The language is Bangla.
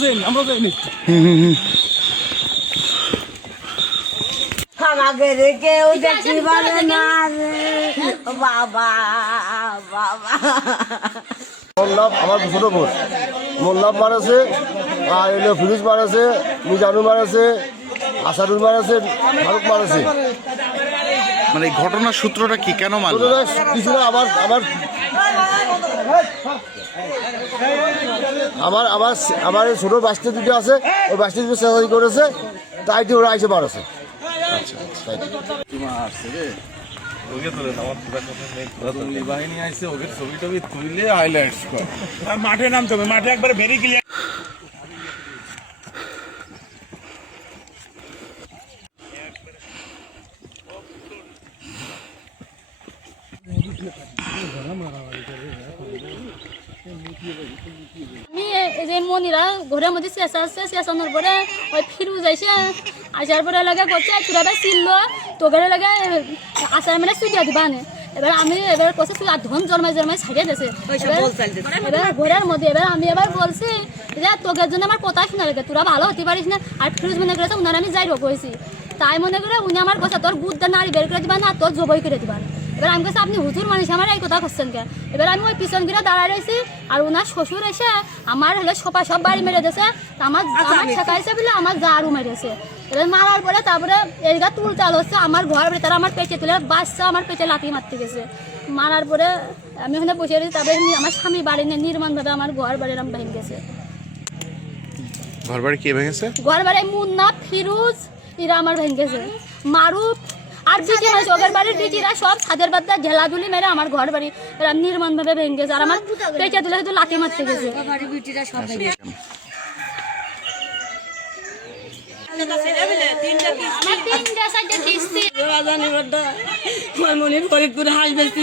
যাইনি আমরা যাইনি আমাকে রে কেউ দেখি বলে না বাবা বাবা মোল্লাভ আমার ছোট বোন মোল্লাভ আর এলো ফিরুজ মারাছে মিজানুর মারাছে আসাদুল মারাছে ফারুক মারাছে মানে ঘটনার সূত্রটা কি? কেন মারলো কিছু না আমার আমার আমার আমার এই ছোট বাসটা দুটো আছে ওই বাসটা দুটো চেঁচাই করেছে ওরা আইসে তাই। বাহিনী আইছে ওকে ছবি টবি তুইলে হাইলাইটস কর। মাঠে নামতে হবে মাঠে একবার ভেরি ক্লিয়ার আমি এই যে মনিরা ঘরের মধ্যে চেঁচা আসছে চেঁচানোর পরে ওই ফিরুজ আইসে আসার পরে লাগে করছে তোরা এবার ছিল তোদের লাগে আসার মানে সুইয়া দিবা নে। এবার আমি এবার করছে তুই আর ধন জন্মাই জন্মাই ছাড়িয়ে দিয়েছে এবার ঘরের মধ্যে এবার আমি এবার বলছি যে তোদের জন্য আমার কথা শোনা লাগে তোরা ভালো হতে পারিস না। আর ফিরুজ মনে করেছে উনার আমি যাই রোগ হয়েছি তাই মনে করে উনি আমার কথা তোর গুদ্দা নাড়ি বের করে দিবা না তোর জবই করে দিবা। এবার আমি কাছে আপনি হুজুর মানুষ আমার এই কথা করছেন কে? এবার আমি ওই পিছন গিয়ে দাঁড়ায় রয়েছি আর ওনার শ্বশুর এসে আমার হলে সোপা সব বাড়ি মেরে দিয়েছে। আমার আমার শেখাইছে বলে আমার জারু মেরেছে এবার মারার পরে তারপরে এদিকে তুল চাল হচ্ছে আমার ঘর তারা আমার পেটে তুলে বাচ্চা আমার পেটে লাথি মারতে গেছে। মারার পরে আমি ওখানে বসে রয়েছি তারপরে আমার স্বামী বাড়ি নিয়ে নির্মাণভাবে আমার ঘর বাড়ির আমি ভেঙে গেছে। ঘর বাড়ি কে ভেঙেছে? ঘর বাড়ি মুন্না ফিরুজ এরা আমার ভেঙে গেছে। মারুফ আর বিটি মানে চোখের বাড়ির দিদিরা সব ছাদের বাদ্দা ঝেলাধুলি মেরে আমার ঘর বাড়ি এরা নির্মাণ ভাবে ভেঙে গেছে আর আমার পেঁচা তুলে হয়তো লাঠি মারতে গেছে। আমার তিনটা চারটা কিস্তি। ফরিদপুর হাসবেছি